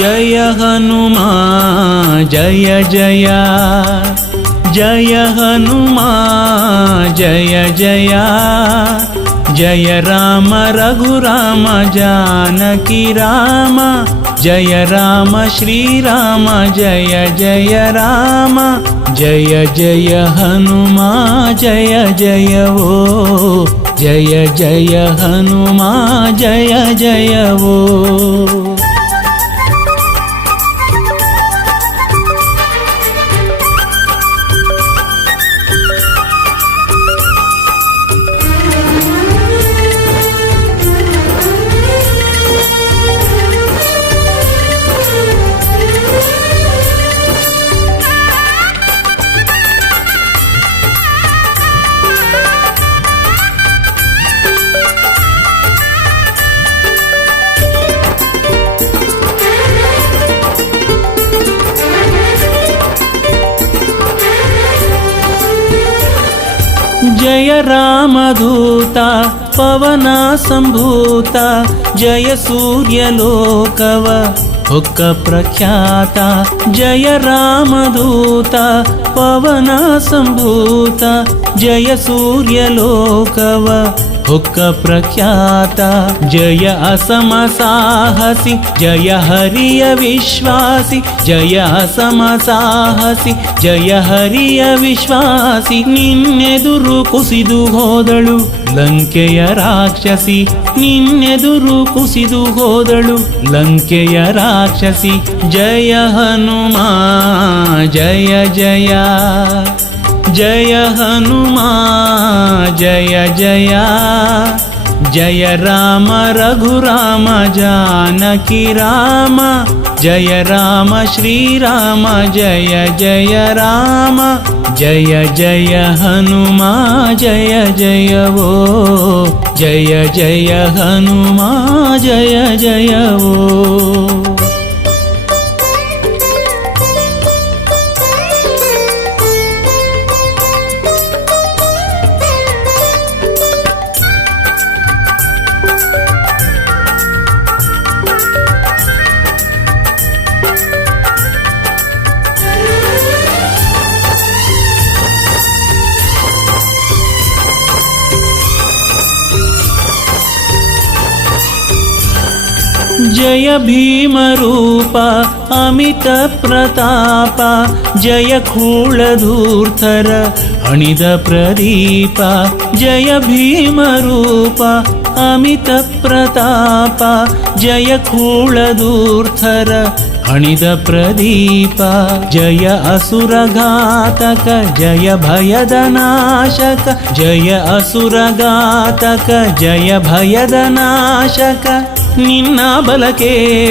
जय हनुमान जय जय, जय हनुमान जय जय, जय राम रघुराम जानकी राम, जय राम श्री राम जय जय राम, जय जय हनुमान जय जय वो, जय जय हनुमान जय जय वो। जय रामदूता पवन संभूता, जय सूर्यलोकव हुक्क प्रख्याता, जय रामदूता पवन संभूता, जय सूर्यलोकव हुक्क प्रख्याता, जय असम साहसी जय हरिय विश्वासी, जय असम साहसी जय हरिय विश्वासी, निन्ನೆದುರು ಕುಸಿದು ಹೋದಳು ಲಂಕೆಯ ರಾಕ್ಷಸಿ, ನಿನ್ನೆದುರು ಕುಸಿದು ಹೋದಳು ಲಂಕೆಯ ರಾಕ್ಷಸಿ, ಜಯ ಹನುಮಾನ್ ಜಯ ಜಯ, जय हनुमान जय जय, जय राम रघुराम जानकी राम, जय राम श्री राम जय जय राम, जय जय हनुमान जय जय वो, जय जय हनुमान जय जय वो। जय भीम रूप अमित प्रताप, जय खूलधूर्धर अणिद प्रदीप, जय भीम रूप अमित प्रताप, जय खूलधूर्धर अणिद प्रदीप, जय असुरघातक जय भयदनाशक, जय असुरघातक जय भयदनाशक, ನಿನ್ನ ಬಲಕೆ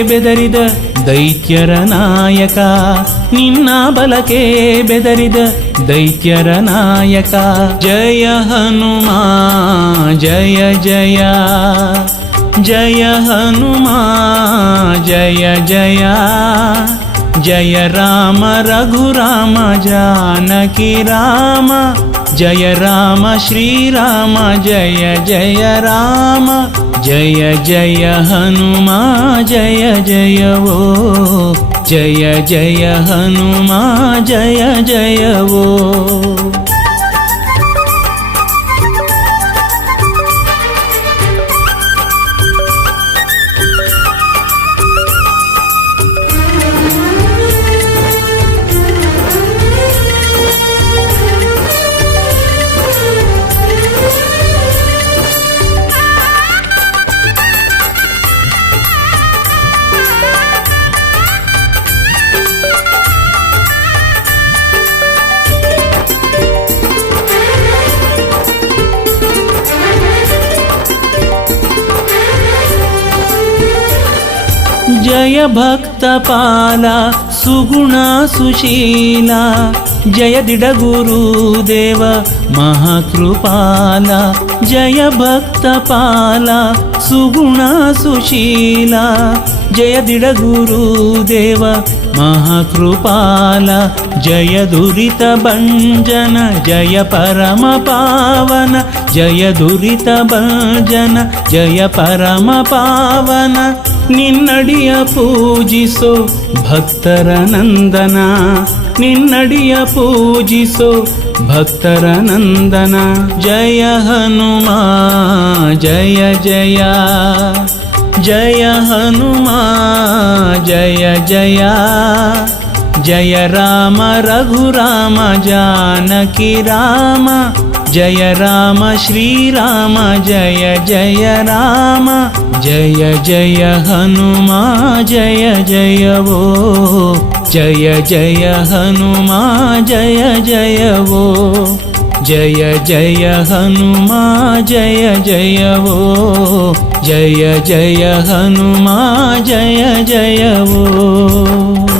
ಬೆದರಿದ ದೈತ್ಯರ ನಾಯಕ, ನಿನ್ನ ಬಲಕೆ ಬೆದರಿದ ದೈತ್ಯರ ನಾಯಕ, ಜಯ ಹನುಮಾನ್ ಜಯ ಜಯ, ಜಯ ಹನುಮಾನ್ ಜಯ ಜಯ, ಜಯ ರಾಮ ರಘುರಾಮ जानकी राम, जय राम श्री राम जय जय राम, जय जय हनुमान जय जय वो, जय जय हनुमान जय जय वो। जय भक्तपाल सुगुण सुशील जय दिडगुरुदेव महाकृपाल जय भक्तपाल सुगुण सुशील जय दिडगुरुदेव महाकृपाल जय दुरित भंजन जय परम पावन जय दुरित भंजन जय परम पावन निन्नडिय पूजिसो भक्तर नंदन निन्नडिय पूजिसो भक्तर नंदन जय हनुमा जय जय जय हनुमा जय जय जय राम रघुराम जानकी राम जय राम श्रीराम जय जय राम जय जय हनुमा जय जय वो जय जय हनुमा जय जय वो जय जय हनुमा जय जय वो जय जय हनुमा जय जय वो।